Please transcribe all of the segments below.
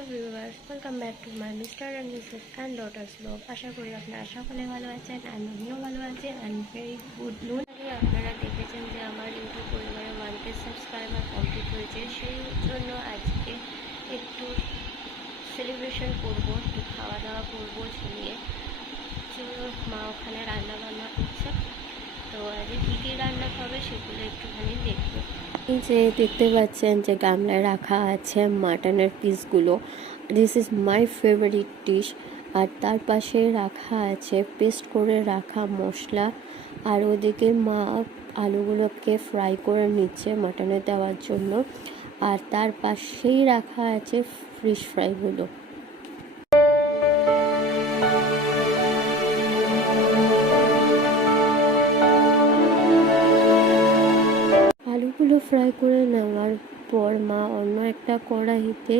Hello viewers, welcome back to my mister and missus and daughters blog. আশা করি আপনারা সকলে ভালো আছেন, আমিও ভালো আছি। অ্যান্ড ভেরি গুড নুন। আপনারা দেখেছেন যে আমার ইউটিউব পরিবারে 1K সাবস্ক্রাইবার কমপ্লিট হয়েছে, সেই জন্য আজকে একটু সেলিব্রেশন করব, একটু খাওয়া দাওয়া করবো ঝিমিয়ে। চলো, মা ওখানে রান্না বান্না করছে, তো আজকে কী কী রান্না হবে সেগুলো একটুখানি দেখবো। এই যে দেখতে পাচ্ছেন যে গামলায় রাখা আছে মাটনের পিসগুলো, this is my favourite dish. আর তার পাশে রাখা আছে পেস্ট করে রাখা মশলা, আর ওদিকে মা আলুগুলোকে ফ্রাই করে নিচ্ছে মাটনে দেওয়ার জন্য, আর তার পাশেই রাখা আছে ফিশ ফ্রাইগুলো। আলুগুলো ফ্রাই করে নেওয়ার পর মা অন্য একটা কড়াইতে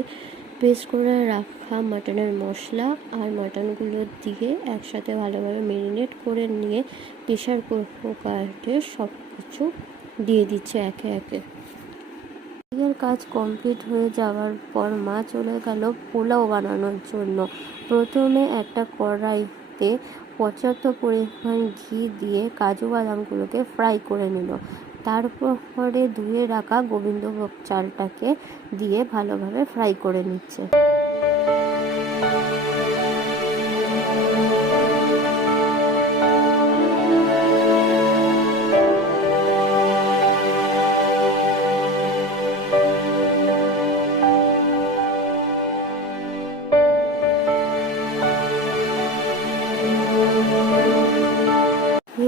পেস্ট করে রাখা মাটনের মশলা আর মাটনগুলো দিয়ে একসাথে ভালোভাবে ম্যারিনেট করে নিয়ে প্রেশার কুকারে সব কিছু দিয়ে দিচ্ছে একে একে। এর কাজ কমপ্লিট হয়ে যাওয়ার পর মা চলে গেল পোলাও বানানোর জন্য। প্রথমে একটা কড়াইতে পর্যাপ্ত পরিমাণ ঘি দিয়ে কাজু বাদামগুলোকে ফ্রাই করে নিল। তারপরে ধুয়ে রাখা গোবিন্দভোগ চালটাকে দিয়ে ভালোভাবে ফ্রাই করে নিচ্ছে।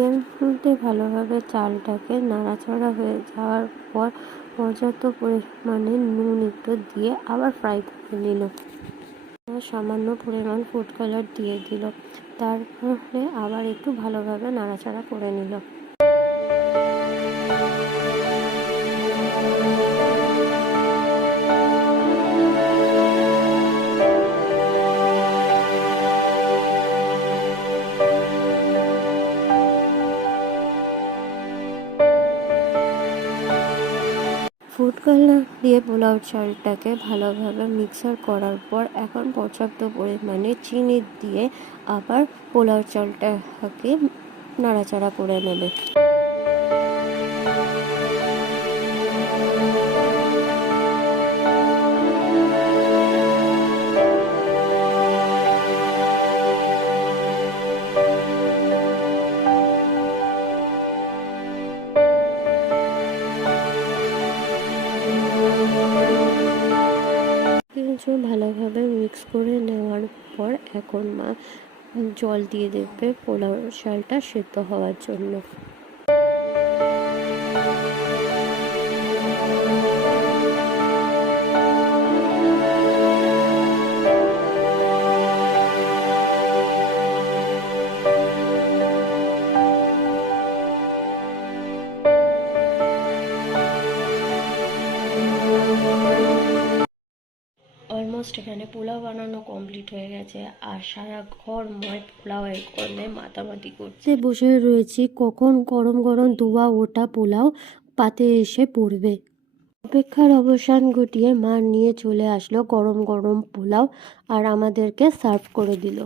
এর মধ্যে ভালোভাবে চালটাকে নাড়াচাড়া হয়ে যাওয়ার পর পর্যাপ্ত পরিমাণে নুন একটু দিয়ে আবার ফ্রাই করে নিল। সামান্য পরিমাণ ফুড কালার দিয়ে দিল, তারপরে আবার একটু ভালোভাবে নাড়াচাড়া করে নিল। ফুড কালার দিয়ে পোলাও চালটাকে ভালোভাবে মিক্সার করার পর এখন পর্যাপ্ত পরিমাণে চিনি দিয়ে আবার পোলাও চালটাকে নাড়াচাড়া করে নেবে। কিছু ভালোভাবে মিক্স করে নেওয়ার পর এখন মা জল দিয়ে দেবে পোলাও চালটা সেদ্ধ হওয়ার জন্য। অলমোস্ট এখানে পোলাও বানানো কমপ্লিট হয়ে গেছে, আর সারা ঘরময় পোলাওয়ের গন্ধে মাতামাতি করছে। বসে রয়েছি কখন গরম গরম ধোয়া ওটা পোলাও পাতে এসে পড়বে। অপেক্ষার অবসান ঘটিয়ে মা নিয়ে চলে আসলো গরম গরম পোলাও আর আমাদেরকে সার্ভ করে দিল।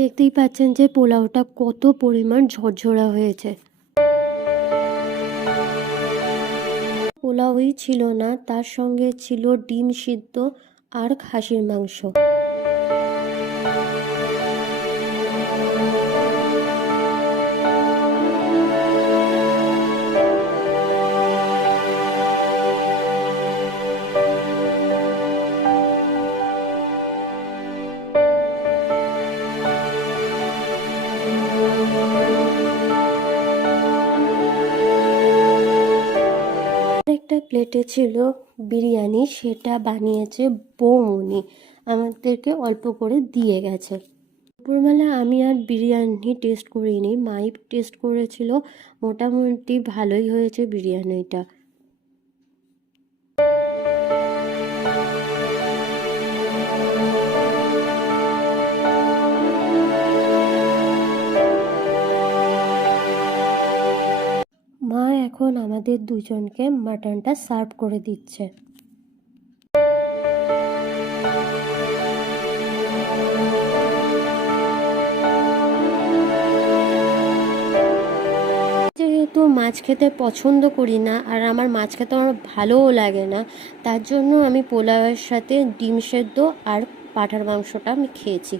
দেখতেই পাচ্ছেন যে পোলাওটা কত পরিমাণ ঝরঝরা হয়েছে। পোলাওই ছিল না, তার সঙ্গে ছিল ডিম সিদ্ধ আর খাসির মাংস। প্লেটে ছিল বিরিয়ানি, সেটা বানিয়েছে বৌমনি, আমাদেরকে অল্প করে দিয়ে গেছে। দুপুরবেলা আমি আর বিরিয়ানি টেস্ট করিনি, মাই টেস্ট করেছিল। মোটামুটি ভালোই হয়েছে বিরিয়ানিটা। মা এখন আমাদের দুজনকে মাটনটা সার্ভ করে দিচ্ছে। যেহেতু মাছ খেতে পছন্দ করি না, আর আমার মাছ খেতে আমার ভালোও লাগে না, তার জন্য আমি পোলাওয়ের সাথে ডিম সেদ্ধ আর পাঁঠার মাংসটা আমি খেয়েছি।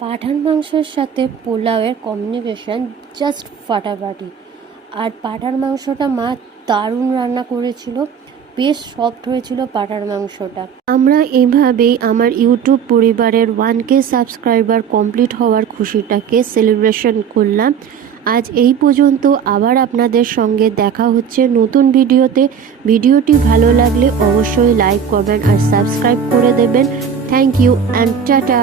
পাঁঠার মাংসের সাথে পোলাওয়ের কম্বিনেশন জাস্ট ফাটাফাটি। আর পাঁঠার মাংসটা মা দারুণ রান্না করেছিল, বেশ সফট হয়েছিল পাঁঠার মাংসটা। আমরা এভাবেই আমার ইউটিউব পরিবারের 1K সাবস্ক্রাইবার কমপ্লিট হওয়ার খুশিটাকে সেলিব্রেশন করলাম। আজ এই পর্যন্ত, আবার আপনাদের সঙ্গে দেখা হচ্ছে নতুন ভিডিওতে। ভিডিওটি ভালো লাগলে অবশ্যই লাইক, কমেন্ট আর সাবস্ক্রাইব করে দেবেন। Thank you and tata.